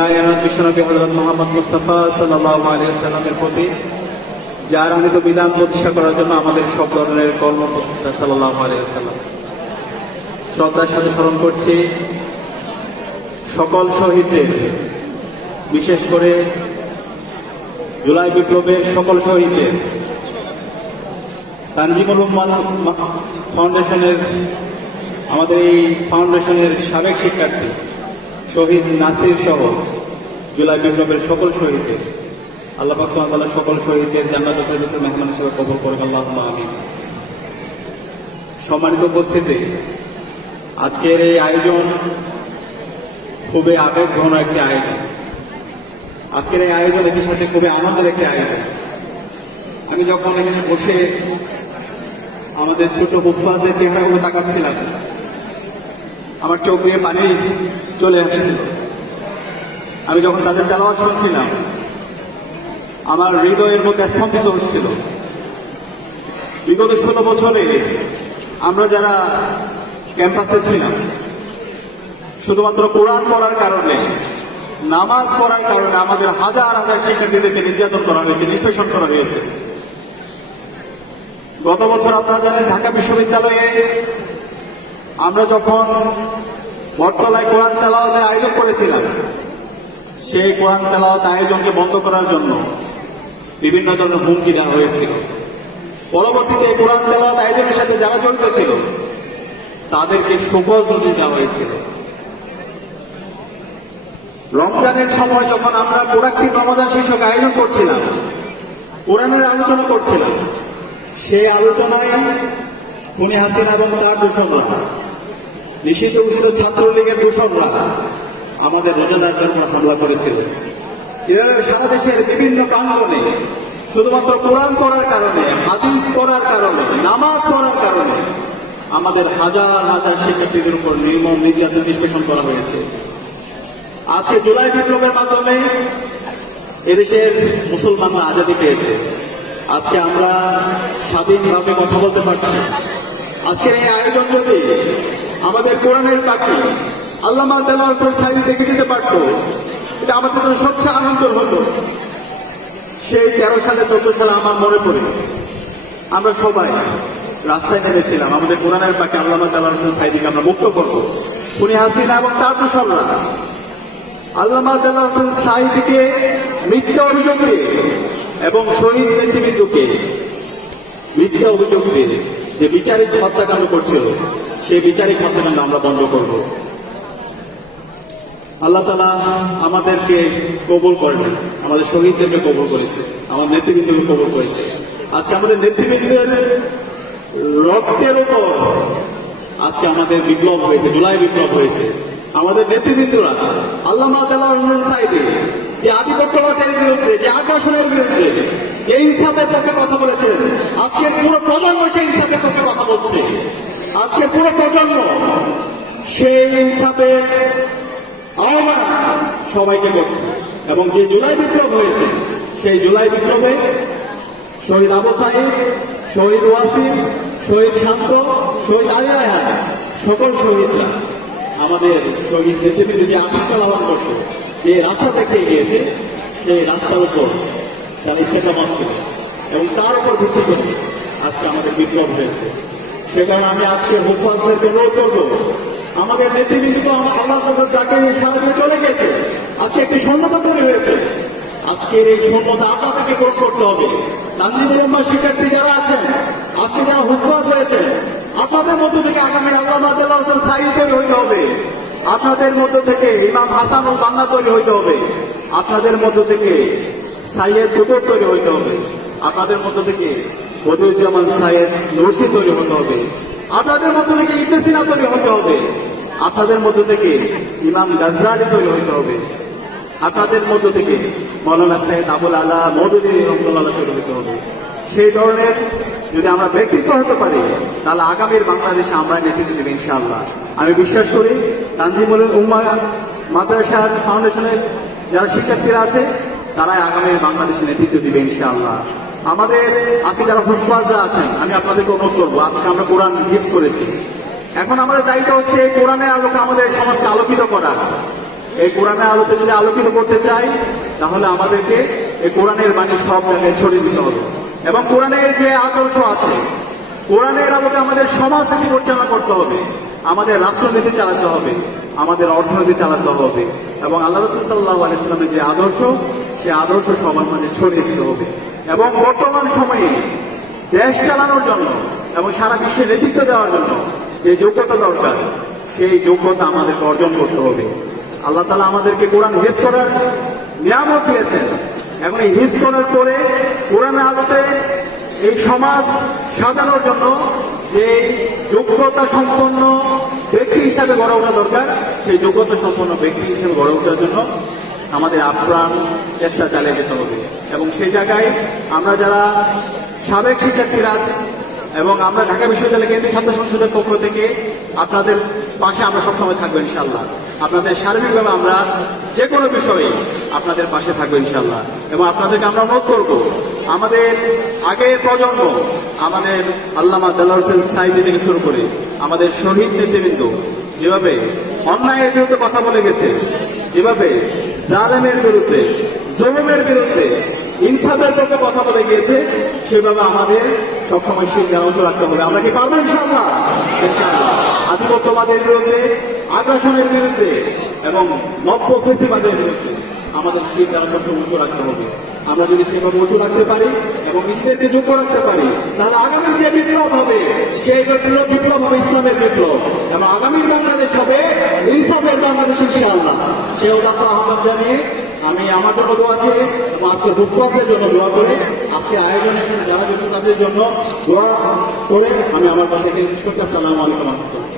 কায়নাত বিশ্বনবী হযরত মুহাম্মদ মুস্তাফা সাল্লাল্লাহু আলাইহি ওয়াসাল্লামের প্রতি যার আনিত বিধান প্রতিষ্ঠা করার জন্য আমাদের সব ধরনের কর্ম প্রতিষ্ঠা সাল্লাল্লাহু আলাইহি ওয়াসাল্লাম। শ্রদ্ধার সাথে স্মরণ করছি সকল শহীদদের, বিশেষ করে জুলাই বিপ্লবের সকল শহীদদের, তানজিমুল উম্মাহ ফাউন্ডেশনের, আমাদের এই ফাউন্ডেশনের সাবেক শিক্ষার্থী শহীদ নাসির সহ জুলাই বিপ্লবের সকল শহীদদের আল্লাহ পাক সুবহানাহু ওয়া তাআলা সকল শহীদদের জান্নাতুল ফেরদৌসের মেহমান হিসেবে কবুল করুন, আল্লাহুম্মা আমিন। সম্মানিত উপস্থিতি, আজকের এই আয়োজন খুবই আবেগঘন একটি আয়োজন। আজকের এই আয়োজন একই সাথে খুবই আনন্দের একটি আয়োজন। আমি যখন এখানে বসে আমাদের ছোট হুফাজদের চেহারাগুলো তাকাচ্ছিলাম, আমার চোখ দিয়ে পানি চলে আসছিল। আমি যখন তাদের তেলাওয়াত শুনছিলাম, আমার হৃদয়ের মধ্যে স্পন্দিত হচ্ছিল। বিগত 16 বছরে আমরা যারা ক্যাম্পাসে ছিলাম, শুধুমাত্র কোরআন পড়ার কারণে, নামাজ পড়ার কারণে আমাদের হাজার হাজার শিক্ষার্থীদেরকে নির্যাতন করা হয়েছে, নিষ্পেষণ করা হয়েছে। গত বছর আপনারা জানেন ঢাকা বিশ্ববিদ্যালয়ে আমরা যখন বটতলায় কোরআন তেলাওয়াতের আয়োজন করেছিলাম, সেই কোরআন তেলাওয়াত আয়োজনকে বন্ধ করার জন্য বিভিন্ন ধরনের হুমকি দেওয়া হয়েছিল। পরবর্তীতে কোরআন তেলাওয়াত আয়োজনের সাথে যারা জড়িত ছিল তাদেরকে শোকজ নোটিশ দেওয়া হয়েছিল। রমজানের সময় যখন আমরা প্রোডাক্টিভ রমজান শীর্ষক আয়োজন করছিলাম, কোরআনের আলোচনা করছিলাম, সেই আলোচনায় খুনি হাসিনা এবং তার দূষণরা, নিষিদ্ধ ঘোষিত ছাত্রলীগের দূষণরা আমাদের রোজাদারদের উপর হামলা করেছিল। এরা সারা দেশের বিভিন্ন প্রাঙ্গণে শুধুমাত্র কোরআন পড়ার কারণে, হাদিস পড়ার কারণে, নামাজ পড়ার কারণে আমাদের হাজার হাজার শিক্ষার্থীদের উপর নির্মম নির্যাতন নিষ্পেষণ করা হয়েছে। আজকে জুলাই বিপ্লবের মাধ্যমে এদেশের মুসলমানরা আজাদী পেয়েছে। আজকে আমরা স্বাধীনভাবে কথা বলতে পারছি। আজকের এই আয়োজন যদি আমাদের কোরআনের পাখি আল্লামা দেলাওয়ার হোসেন সাঈদী দেখে যেতে পারত, এটা আমাদের জন্য সবচেয়ে আনন্দের হতো। সেই 13 সালে 14 সালে আমার মনে পড়ে আমরা সবাই রাস্তায় নেমেছিলাম আমাদের কোরআনের পাখি আল্লামা দেলাওয়ার হোসেন সাঈদীকে আমরা মুক্ত করব। খুনি হাসিনা এবং তার দূষণরা আল্লামা দেলাওয়ার হোসেন সাঈদীকে মিথ্যা অভিযোগ দিয়ে এবং শহীদ নেতৃবৃন্দকে মিথ্যা অভিযোগ দিয়ে যে বিচারিক হত্যাকাণ্ড করছিল, সেই বিচারিক হত্যাকাণ্ড আমরা বন্ধ করব। আল্লাহ তাআলা আমাদেরকে কবুল করেন, আমাদের শহীদদেরকে কবুল করেছে, আমাদের নেতৃবৃন্দকে কবুল করেছে। আজকে আমাদের নেতৃবৃন্দের রক্তের উপর আজকে আমাদের বিপ্লব হয়েছে, জুলাই বিপ্লব হয়েছে। আমাদের নেতৃবৃন্দরা আল্লামা দেলাওয়ার হোসেন সাঈদী যে আধিপত্যবাদের বিরুদ্ধে, যে আগ্রাসনের বিরুদ্ধে, যে ইনসাফের পক্ষে কথা বলেছেন, আজকে পুরো প্রজন্ম সেই ইনসাফের পক্ষে কথা বলছে। আজকে পুরো প্রজন্ম সেই ইনসাফের আহ্বান সবাইকে করছে। এবং যে জুলাই বিপ্লব হয়েছে, সেই জুলাই বিপ্লবে শহীদ আবু সাঈদ, শহীদ ওয়াসিম, শহীদ শান্ত, শহীদ আলী রায়হান, সকল শহীদরা আমাদের শহীদ নেতৃবৃন্দ যে আকাঙ্ক্ষা লালন করত, যে রাস্তা দেখিয়ে গিয়েছে, সেই রাস্তার উপর তার ইস্তেকামত ছিল এবং তার উপর ভিত্তি করে আজকে আমাদের বিপ্লব হয়েছে। সে কারণে আমি আজকে হুফাজদেরকে অনুরোধ করব, আমাদের নেতৃবৃন্দ তো আল্লাহ ডাকে সারা দিয়ে চলে গেছে। আজকে একটি শূন্যতা তৈরি হয়েছে। আজকের এই শূন্যতা আপনাদেরকে পূরণ করতে হবে। তানজিমুল উম্মাহ শিক্ষার্থী যারা আছেন, আজকে যারা হুফাজ হয়েছে, আপনাদের মধ্য থেকে আগামী আল্লামা দেলাওয়ার হোসেন সাঈদী তৈরি হইতে হবে। আপনাদের মধ্য থেকে ইমাম হাসানুল বান্না তৈরি হইতে হবে। আপনাদের মধ্য থেকে সাইয়েদ কুতুব তৈরি হইতে হবে। আপনাদের মধ্য থেকে বদিউজ্জামান সাইয়েদ নুরসি তৈরি হতে হবে। আপনাদের মধ্য থেকে ইবনে সিনা তৈরি হতে হবে। আপনাদের মধ্য থেকে ইমাম গাজ্জালি তৈরি হইতে হবে। আপনাদের মধ্য থেকে মৌলানা সাইয়েদ আবুল আলা মওদুদী রহমাতুল্লাহ তৈরি হতে হবে। সেই ধরনের যদি আমরা ব্যক্তিত্ব হতে পারি, তাহলে আগামীর বাংলাদেশে আমরা নেতৃত্ব দেব ইনশাআল্লাহ। আমি বিশ্বাস করি তানজিমুল উম্মাহ মাদ্রাসার ফাউন্ডেশনের যারা শিক্ষার্থীরা আছে, তারাই আগামীর বাংলাদেশে নেতৃত্ব দিবে ইনশাআল্লাহ। আমাদের আজকে যারা হুফাজরা আছেন, আমি আপনাদেরকে অনুরোধ করবো, আজকে আমরা কোরআন হিফজ করেছি। এখন আমাদের দায়িত্ব হচ্ছে কোরআনের আলোকে আমাদের সমাজকে আলোকিত করা। এই কোরআনের আলোতে যদি আলোকিত করতে চাই, তাহলে আমাদেরকে এই কোরআনের বাণী সব জায়গায় ছড়িয়ে দিতে হবে। এবং কোরআনের যে আদর্শ আছে, কোরআনের আলোকে আমাদের সমাজনীতি পরিচালনা করতে হবে, আমাদের রাষ্ট্রনীতি চালাতে হবে, আমাদের অর্থনীতি চালাতে হবে, এবং আল্লাহ রাসূল সাল্লাল্লাহু আলাইহি ওয়াসাল্লামের যে আদর্শ, সে আদর্শ সবার মাঝে ছড়িয়ে দিতে হবে। এবং বর্তমান সময়ে দেশ চালানোর জন্য এবং সারা বিশ্বে নেতৃত্ব দেওয়ার জন্য যে যোগ্যতা দরকার, সেই যোগ্যতা আমাদেরকে অর্জন করতে হবে। আল্লাহ তাআলা আমাদেরকে কোরআন হিফজ করার নিয়ামত দিয়েছেন। এখন এই হিফজ করার পরে কোরআনের আলোতে এই সমাজ সাজানোর জন্য যে যোগ্যতা সম্পন্ন ব্যক্তি হিসাবে গড়ে ওঠা দরকার, সেই যোগ্যতা সম্পন্ন ব্যক্তি হিসেবে গড়ে ওঠার জন্য আমাদের আপ্রাণ চেষ্টা চালিয়ে যেতে হবে। এবং সেই জায়গায় আমরা যারা সাবেক শিক্ষার্থীরা আছি এবং আমরা ঢাকা বিশ্ববিদ্যালয় কেন্দ্রীয় ছাত্র সংসদের পক্ষ থেকে আপনাদের পাশে আমরা সবসময় থাকবো ইনশাআল্লাহ। আপনাদের সার্বিকভাবে আমরা যে কোনো বিষয়ে আপনাদের পাশে থাকবো ইনশাআল্লাহ। এবং আপনাদেরকে আমরা অনুরোধ করবো, আমাদের আগের প্রজন্ম, আমাদের আল্লামা দেলোয়ার হোসেন সাঈদী থেকে শুরু করে আমাদের শহীদ নেতৃবৃন্দ যেভাবে অন্যায়ের বিরুদ্ধে কথা বলে গেছে, যেভাবে জালেমের বিরুদ্ধে, জুলুমের বিরুদ্ধে ইনসাফের পক্ষে কথা বলে গিয়েছে, সেভাবে আমাদের সবসময় সিদ্ধান্ত রাখতে হবে। আমরা কি পারবো ইনশাআল্লাহ? ইনশাআল্লাহ। আধিপত্যবাদের বিরুদ্ধে, আগ্রাসনের বিরুদ্ধে এবং নব্য ফেসিবাদের বিরুদ্ধে আমাদের সিদ্ধান্ত সবসময় উঁচু রাখতে হবে। আমরা যদি সেভাবে উঁচু রাখতে পারি এবং নিজেদেরকে যোগ্য রাখতে পারি, তাহলে আগামী যে বিপ্লব হবে, সেই বিপ্লব হবে ইসলামের বিপ্লব, এবং আগামীর বাংলাদেশ হবে ইনসাফের বাংলাদেশ ইনশাআল্লাহ। সেই উদাত্ত আহ্বান জানিয়ে আমি আমার জন্য দোয়া চেয়ে এবং আজকে হুফাজদের জন্য দোয়া করে, আজকে আয়োজনের সাথে যারা যুক্ত তাদের জন্য দোয়া করে আমি আমার কাছে শেষ করছি। আসসালামু আলাইকুম।